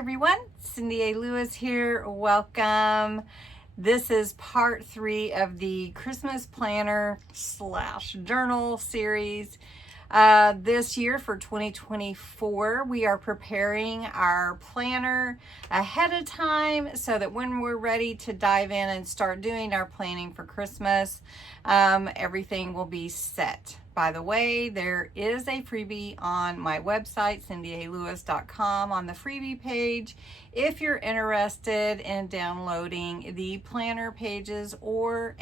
everyone, Cindy A. Lewis here. Welcome. This is part 3 of the Christmas planner / journal series. This year for 2024, we are preparing our planner ahead of time so that when we're ready to dive in and start doing our planning for Christmas, everything will be set. By the way, there is a freebie on my website, cindyaLewis.com, on the freebie page if you're interested in downloading the planner pages or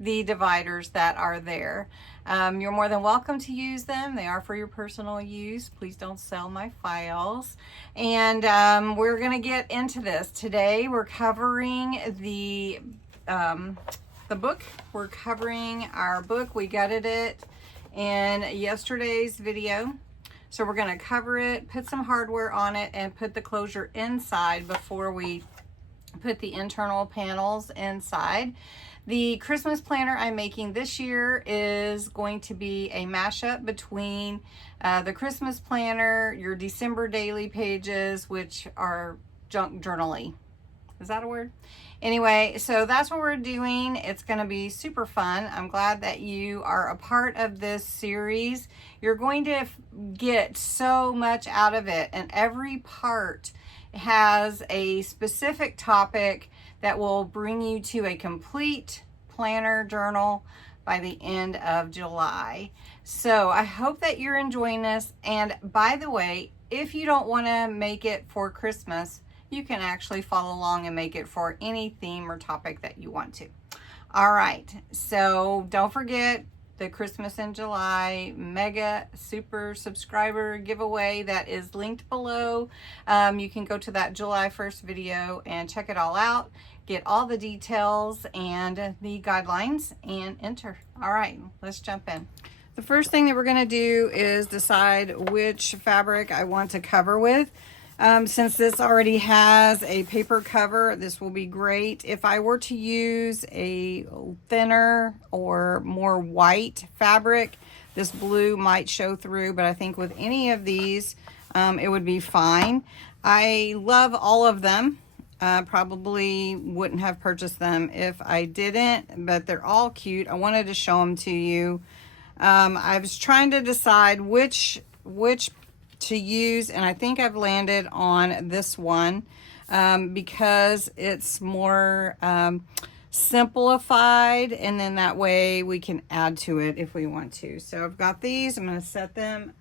the dividers that are there. You're more than welcome to use them. They are for your personal use. Please don't sell my files. And we're going to get into this. Today we're covering the book. We're covering our book. We gutted it in yesterday's video. So we're going to cover it, put some hardware on it, and put the closure inside before we put the internal panels inside. The Christmas planner I'm making this year is going to be a mashup between the Christmas planner, your December daily pages, which are junk journal-y. Is that a word? Anyway, so that's what we're doing. It's going to be super fun. I'm glad that you are a part of this series. You're going to get so much out of it, and every part has a specific topic that will bring you to a complete planner journal by the end of July. So I hope that you're enjoying this. And by the way, if you don't want to make it for Christmas, you can actually follow along and make it for any theme or topic that you want to. All right, so don't forget the Christmas in July mega super subscriber giveaway that is linked below. You can go to that July 1st video and check it all out, get all the details and the guidelines, and enter. All right, let's jump in. The first thing that we're going to do is decide which fabric I want to cover with. Since this already has a paper cover, this will be great. If I were to use a thinner or more white fabric, this blue might show through, but I think with any of these, it would be fine. I love all of them. Probably wouldn't have purchased them if I didn't, but they're all cute. I wanted to show them to you. I was trying to decide which to use, and I think I've landed on this one because it's more simplified, and then that way we can add to it if we want to. So I've got these. I'm going to set them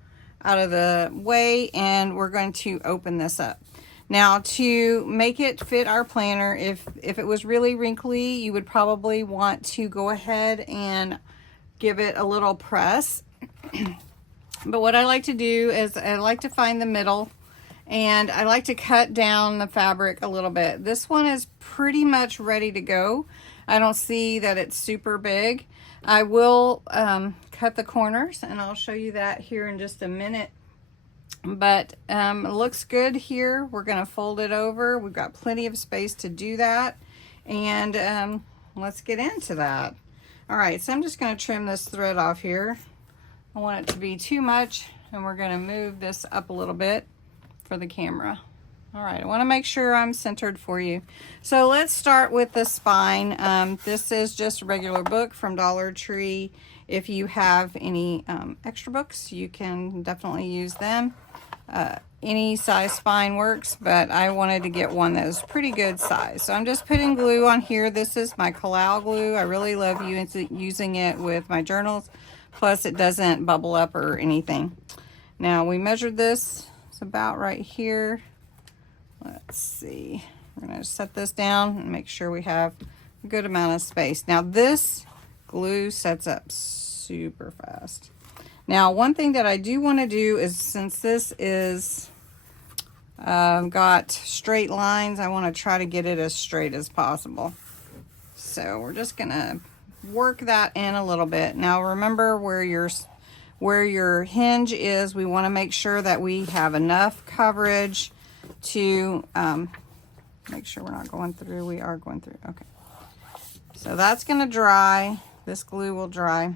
out of the way, and we're going to open this up. Now, to make it fit our planner, if it was really wrinkly, you would probably want to go ahead and give it a little press. But what I like to do is I like to find the middle, and I like to cut down the fabric a little bit. This one is pretty much ready to go. I don't see that it's super big. I will cut the corners, and I'll show you that here in just a minute. But it looks good here. We're going to fold it over. We've got plenty of space to do that, and let's get into that. All right, so I'm just going to trim this thread off here. I want it to be too much, and we're going to move this up a little bit for the camera. All right, I want to make sure I'm centered for you. So let's start with the spine. This is just a regular book from Dollar Tree. If you have any extra books, you can definitely use them. Any size spine works, but I wanted to get one that is pretty good size. So I'm just putting glue on here. This is my Kalau glue. I really love using it with my journals. Plus, it doesn't bubble up or anything. Now, we measured this. It's about right here. Let's see. We're going to set this down and make sure we have a good amount of space. Now, this glue sets up super fast. Now, one thing that I do want to do is, since this is got straight lines, I want to try to get it as straight as possible. So, we're just going to work that in a little bit. Now remember where your hinge is, we want to make sure that we have enough coverage to make sure we're not going through. We are going through. Okay, so that's going to dry. This glue will dry.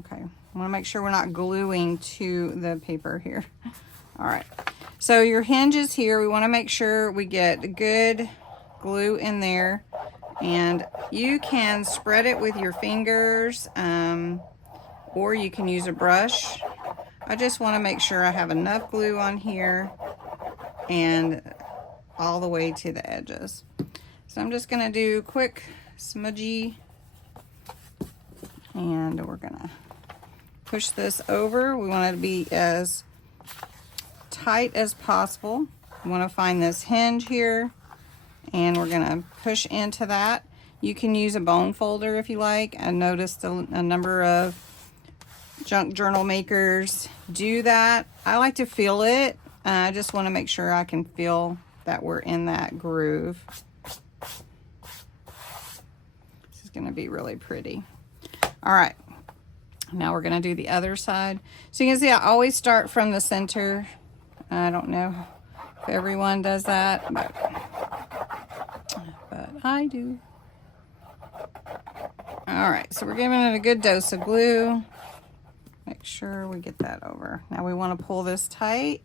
Okay, I want to make sure we're not gluing to the paper here. All right, So your hinge is here. We want to make sure we get good glue in there, and you can spread it with your fingers, or you can use a brush. I just want to make sure I have enough glue on here and all the way to the edges. So I'm just going to do quick smudgy, and we're going to push this over. We want it to be as tight as possible. We want to find this hinge here, and we're going to push into that. You can use a bone folder if you like. I noticed a number of junk journal makers do that. I like to feel it. I just want to make sure I can feel that we're in that groove. This is going to be really pretty. All right, now we're going to do the other side. So you can see I always start from the center. I don't know if everyone does that, but I do. All right, so we're giving it a good dose of glue. Make sure we get that over. Now we want to pull this tight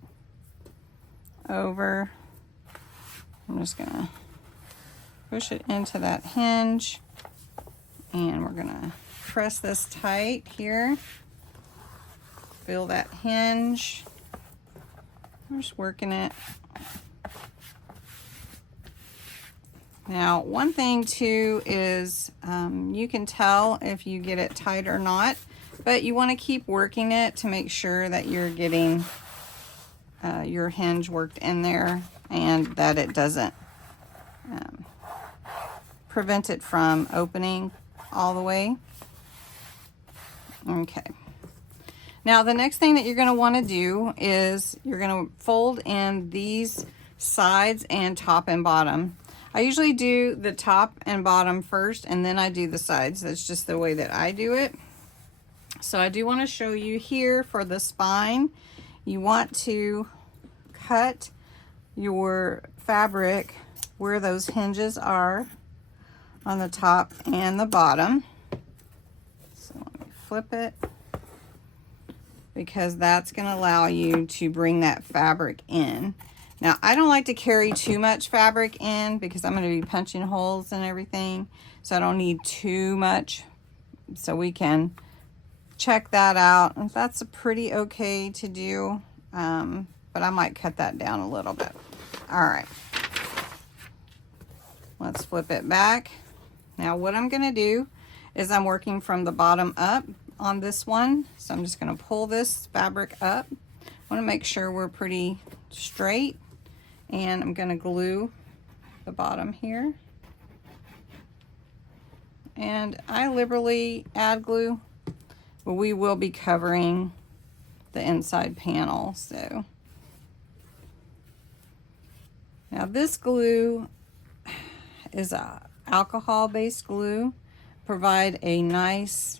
over. I'm just gonna push it into that hinge, and we're gonna press this tight here. Feel that hinge. I'm just working it. Now, one thing too is you can tell if you get it tight or not, but you want to keep working it to make sure that you're getting your hinge worked in there, and that it doesn't prevent it from opening all the way. Okay. Now, the next thing that you're going to want to do is you're going to fold in these sides and top and bottom. I usually do the top and bottom first, and then I do the sides. That's just the way that I do it. So I do want to show you here for the spine. You want to cut your fabric where those hinges are on the top and the bottom. So let me flip it, because that's going to allow you to bring that fabric in. Now, I don't like to carry too much fabric in because I'm going to be punching holes and everything, so I don't need too much. So we can check that out. And that's pretty okay to do, but I might cut that down a little bit. All right. Let's flip it back. Now, what I'm going to do is I'm working from the bottom up on this one. So I'm just going to pull this fabric up. I want to make sure we're pretty straight, and I'm going to glue the bottom here. And I liberally add glue, but we will be covering the inside panel. So now this glue is a alcohol-based glue. Provide a nice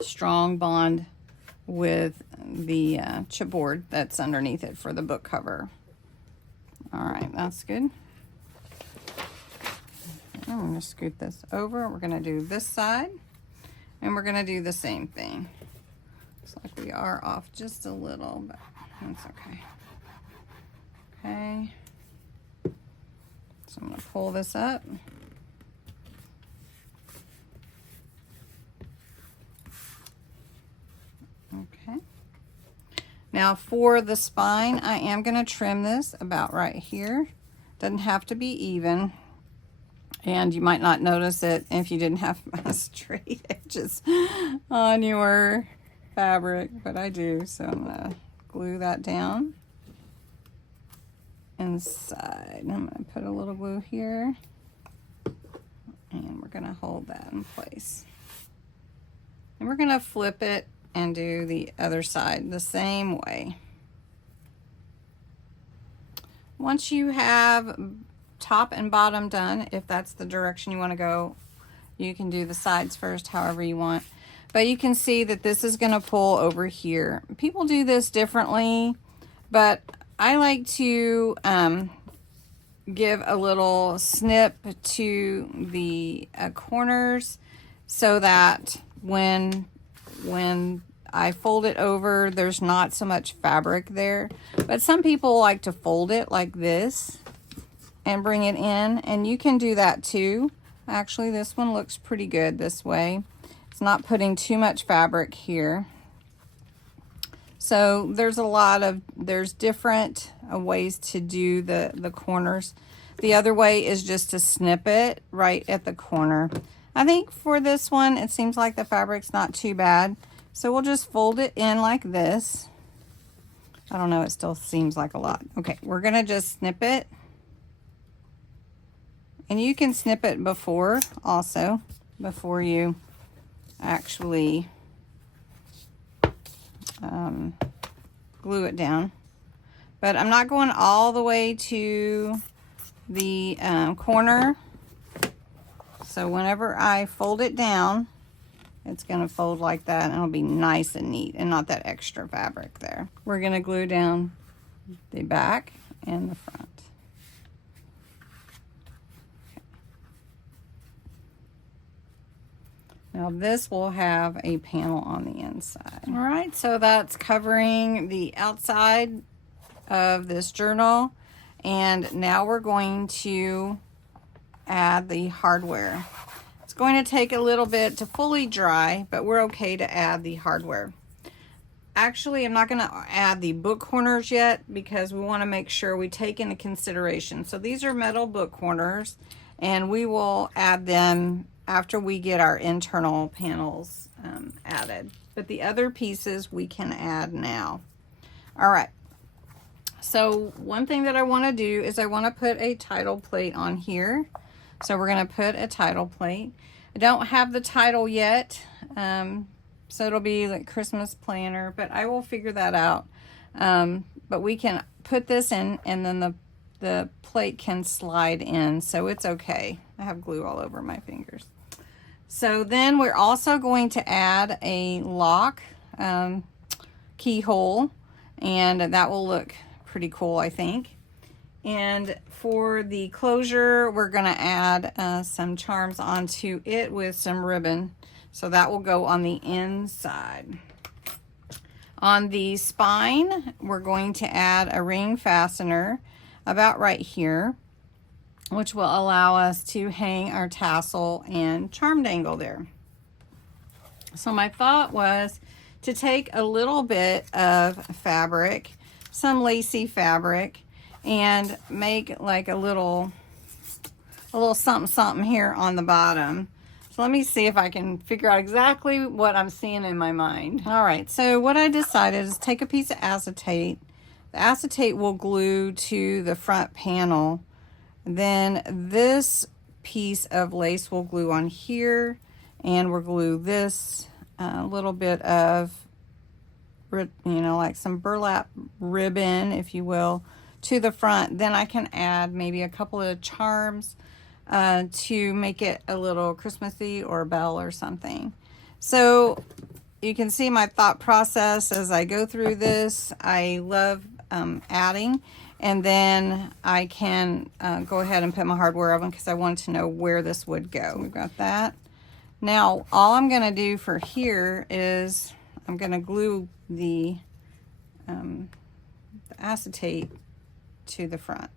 strong bond with the chipboard that's underneath it for the book cover. All right, that's good. I'm going to scoot this over. We're going to do this side, and we're going to do the same thing. Looks like we are off just a little, but that's okay. Okay. So I'm going to pull this up. Okay. Now for the spine, I am going to trim this about right here. Doesn't have to be even. And you might not notice it if you didn't have straight edges on your fabric, but I do. So I'm going to glue that down inside. I'm going to put a little glue here, and we're going to hold that in place. And we're going to flip it and do the other side the same way. Once you have top and bottom done, if that's the direction you want to go, you can do the sides first, however you want. But you can see that this is going to pull over here. People do this differently, but I like to give a little snip to the corners, so that when I fold it over, there's not so much fabric there. But some people like to fold it like this and bring it in, and you can do that too. Actually, this one looks pretty good this way. It's not putting too much fabric here. So there's different ways to do the corners. The other way is just to snip it right at the corner. I think for this one, it seems like the fabric's not too bad. So we'll just fold it in like this. I don't know, it still seems like a lot. Okay, we're gonna just snip it. And you can snip it before you actually glue it down. But I'm not going all the way to the corner. So whenever I fold it down, it's going to fold like that, and it'll be nice and neat and not that extra fabric there. We're going to glue down the back and the front. Now this will have a panel on the inside. All right, so that's covering the outside of this journal. And now we're going to add the hardware. It's going to take a little bit to fully dry, but we're okay to add the hardware. Actually, I'm not going to add the book corners yet because we want to make sure we take into consideration. So these are metal book corners, and we will add them after we get our internal panels added. But the other pieces we can add now. All right. So one thing that I want to do is I want to put a title plate on here. So we're going to put a title plate. I don't have the title yet, so it'll be like Christmas planner, but I will figure that out. But we can put this in, and then the plate can slide in, so it's okay. I have glue all over my fingers. So then we're also going to add a lock keyhole, and that will look pretty cool, I think. And for the closure, we're going to add some charms onto it with some ribbon. So that will go on the inside. On the spine, we're going to add a ring fastener about right here, which will allow us to hang our tassel and charm dangle there. So my thought was to take a little bit of fabric, some lacy fabric, and make like a little something here on the bottom. So let me see if I can figure out exactly what I'm seeing in my mind. All right, so what I decided is take a piece of acetate. The acetate will glue to the front panel. Then this piece of lace will glue on here, and we'll glue this little bit of, like some burlap ribbon, if you will, to the front. Then I can add maybe a couple of charms to make it a little Christmassy or a bell or something. So you can see my thought process as I go through this. I love adding, and then I can go ahead and put my hardware oven because I wanted to know where this would go. We've got that. Now all I'm going to do for here is I'm going to glue the acetate to the front.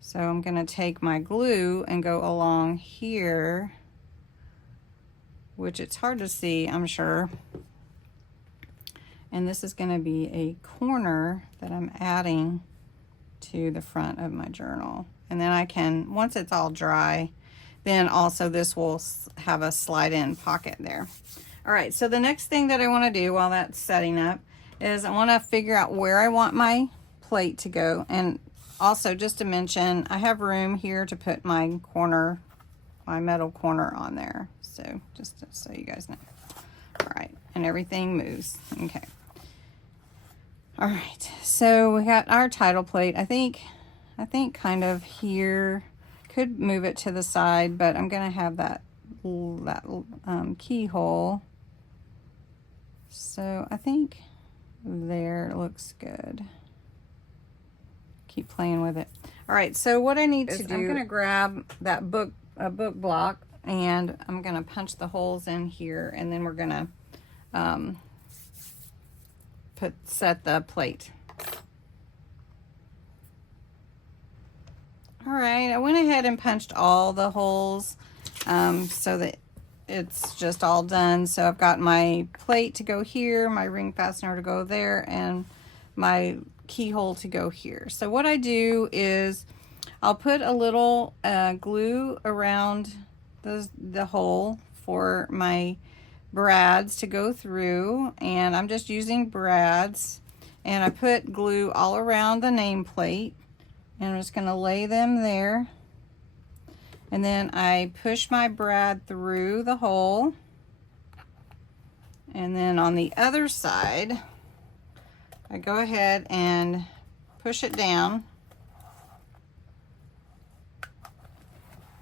So I'm going to take my glue and go along here, which it's hard to see, I'm sure. And this is going to be a corner that I'm adding to the front of my journal. And then I can, once it's all dry, then also this will have a slide-in pocket there. All right, so the next thing that I want to do while that's setting up is I want to figure out where I want my plate to go. And also, just to mention, I have room here to put my corner, my metal corner on there. So just so you guys know. All right, and everything moves. Okay. All right, so we got our title plate. I think kind of here, could move it to the side, but I'm gonna have that keyhole. So I think there looks good. Keep playing with it. All right, so what I need to do, I'm gonna grab that book block, and I'm gonna punch the holes in here, and then we're gonna set the plate. All right, I went ahead and punched all the holes so that it's just all done. So I've got my plate to go here, my ring fastener to go there, and my keyhole to go here. So what I do is I'll put a little glue around the hole for my brads to go through, and I'm just using brads, and I put glue all around the nameplate, and I'm just going to lay them there, and then I push my brad through the hole, and then on the other side I go ahead and push it down,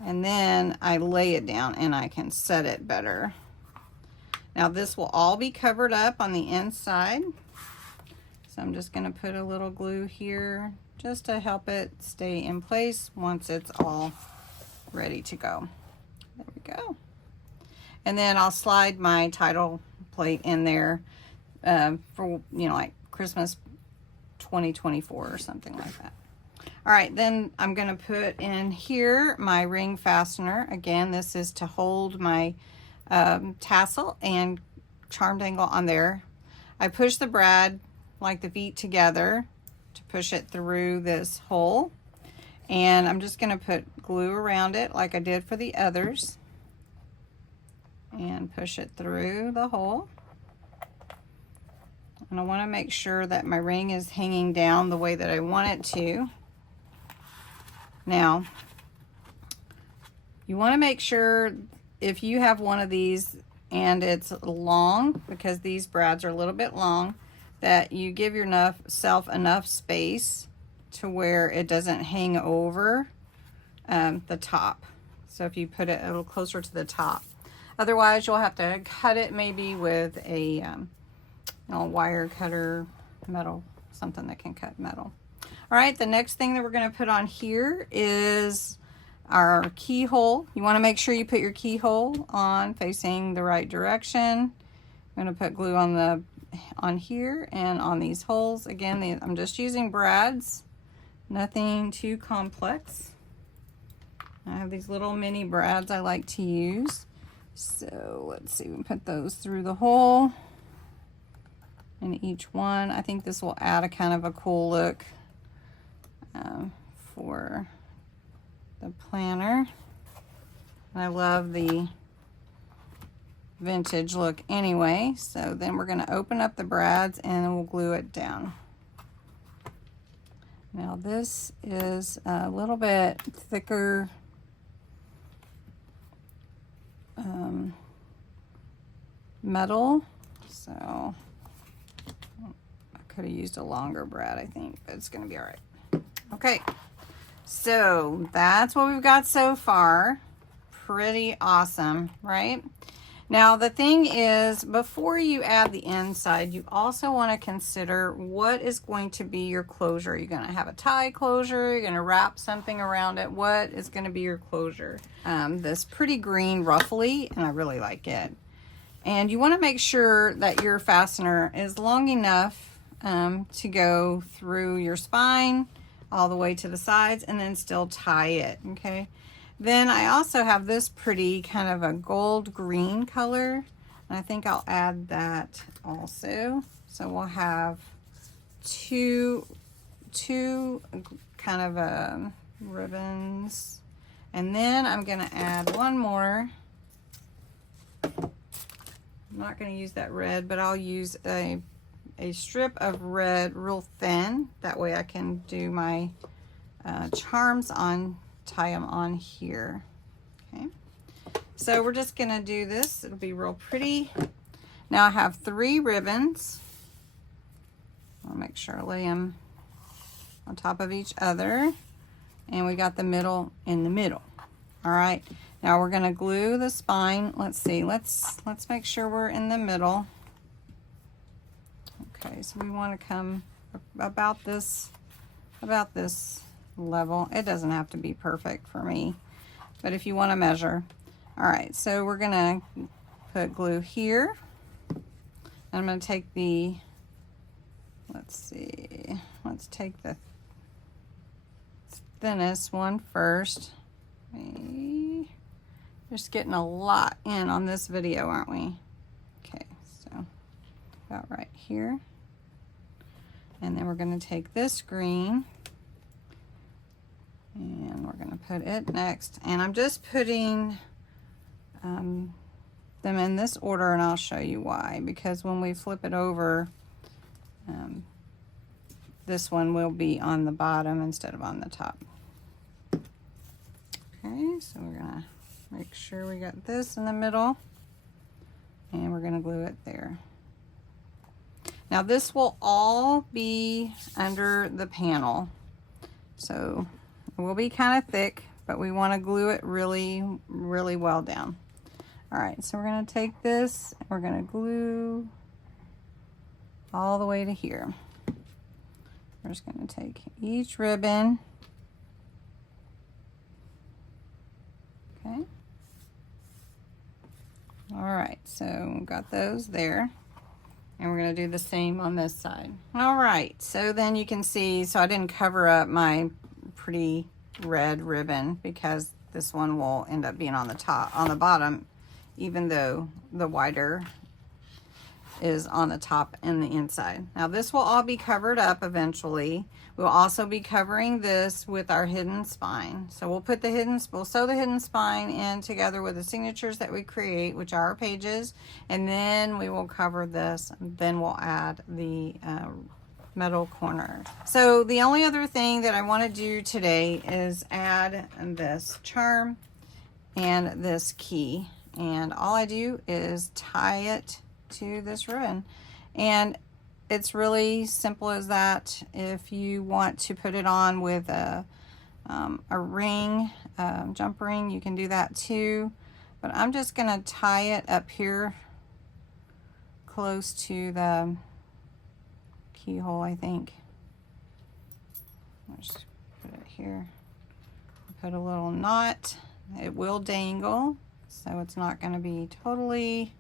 and then I lay it down and I can set it better. Now this will all be covered up on the inside, so I'm just going to put a little glue here just to help it stay in place once it's all ready to go. There we go. And then I'll slide my title plate in there for, you know, like Christmas 2024 or something like that. All right, then I'm going to put in here my ring fastener. Again, this is to hold my tassel and charm dangle on there. I push the brad like the feet together to push it through this hole, and I'm just going to put glue around it like I did for the others and push it through the hole. And I want to make sure that my ring is hanging down the way that I want it to. Now, you want to make sure if you have one of these and it's long, because these brads are a little bit long, that you give yourself enough space to where it doesn't hang over the top. So if you put it a little closer to the top. Otherwise, you'll have to cut it maybe with a you know, wire cutter, metal, something that can cut metal. All right, the next thing that we're going to put on here is our keyhole. You want to make sure you put your keyhole on facing the right direction. I'm going to put glue on here and on these holes. Again, I'm just using brads, nothing too complex. I have these little mini brads I like to use. So let's see, we can put those through the hole in each one. I think this will add a kind of a cool look for the planner. I love the vintage look anyway. So then we're going to open up the brads and then we'll glue it down. Now this is a little bit thicker metal, so I could have used a longer brad, I think, but it's going to be all right. Okay, so that's what we've got so far. Pretty awesome, right? Now the thing is, before you add the inside, you also want to consider what is going to be your closure. You're going to have a tie closure, you're going to wrap something around it. What is going to be your closure? This pretty green ruffly, and I really like it. And you want to make sure that your fastener is long enough to go through your spine all the way to the sides and then still tie it, okay? Then I also have this pretty kind of a gold green color, and I think I'll add that also. So we'll have two kind of ribbons, and then I'm going to add one more. I'm not going to use that red, but I'll use a strip of red real thin. That way I can do my charms on, tie them on here. Okay, so we're just going to do this. It'll be real pretty. Now I have 3 ribbons. I'll make sure I lay them on top of each other, and we got the middle in the middle. All right, now we're going to glue the spine. Let's see, let's make sure we're in the middle. Okay, so we want to come about this level. It doesn't have to be perfect for me, but if you want to measure. All right, so we're going to put glue here. I'm going to take the let's see, let's take the thinnest one first. We're just getting a lot in on this video, aren't we? Okay, so about right here. And then we're going to take this green and we're going to put it next. And I'm just putting them in this order, and I'll show you why. Because when we flip it over, this one will be on the bottom instead of on the top. Okay, so we're gonna make sure we got this in the middle, and we're gonna glue it there. Now this will all be under the panel, so it will be kind of thick, but we want to glue it really, really well down. All right, so we're gonna take this and we're gonna glue all the way to here. We're just gonna take each ribbon. Okay. All right, so we've got those there. And we're gonna do the same on this side. All right, so then you can see, so I didn't cover up my pretty red ribbon because this one will end up being on the top, on the bottom, even though the wider is on the top and the inside. Now this will all be covered up eventually. We'll also be covering this with our hidden spine. So we'll put we'll sew the hidden spine in together with the signatures that we create, which are our pages, and then we will cover this, and then we'll add the metal corner. So the only other thing that I want to do today is add this charm and this key. And all I do is tie it to this ribbon, and it's really simple as that. If you want to put it on with a ring, jump ring, you can do that too, but I'm just gonna tie it up here close to the keyhole, I think. Let's just put it here, put a little knot. It will dangle, so it's not going to be totally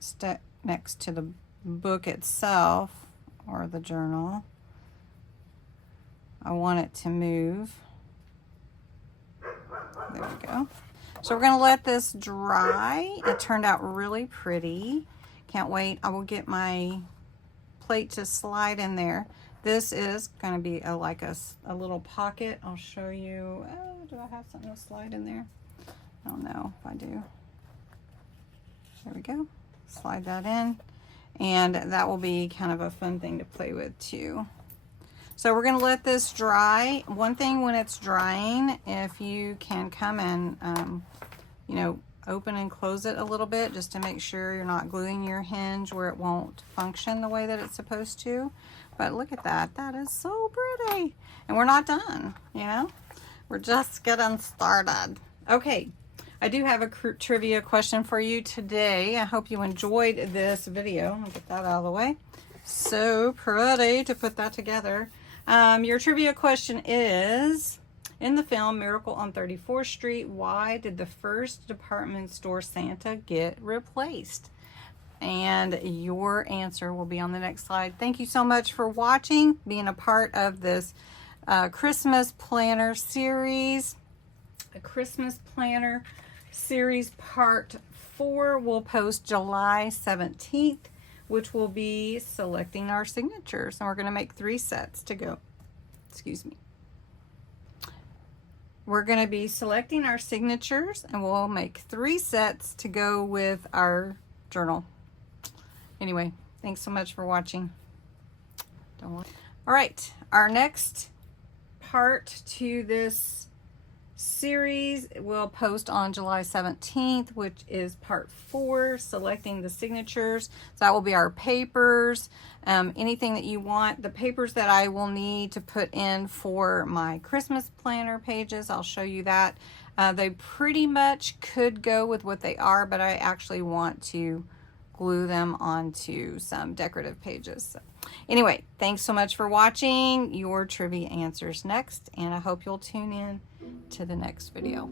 stuck next to the book itself or the journal. I want it to move. There we go. So we're going to let this dry. It turned out really pretty. Can't wait. I will get my plate to slide in there. This is going to be like a little pocket. I'll show you. Oh, do I have something to slide in there? I don't know if I do. There we go. Slide that in. And that will be kind of a fun thing to play with too. So we're going to let this dry. One thing when it's drying, if you can come and, you know, open and close it a little bit just to make sure you're not gluing your hinge where it won't function the way that it's supposed to. But look at that. That is so pretty. And we're not done, you know? We're just getting started. Okay. I do have a trivia question for you today. I hope you enjoyed this video. I'll get that out of the way. So pretty to put that together. Your trivia question is, in the film Miracle on 34th Street, why did the first department store Santa get replaced? And your answer will be on the next slide. Thank you so much for watching, being a part of this Christmas planner series. A Christmas planner series part 4 will post July 17th, which will be selecting our signatures. And we're going to make 3 sets to go. Excuse me. We're going to be selecting our signatures, and we'll make 3 sets to go with our journal. Anyway, thanks so much for watching. Don't worry. All right, our next part to this series will post on July 17th, which is part 4, selecting the signatures. So that will be our papers, anything that you want. The papers that I will need to put in for my Christmas planner pages, I'll show you that. They pretty much could go with what they are, but I actually want to glue them onto some decorative pages. So anyway, thanks so much for watching. Your trivia answers next, and I hope you'll tune in to the next video.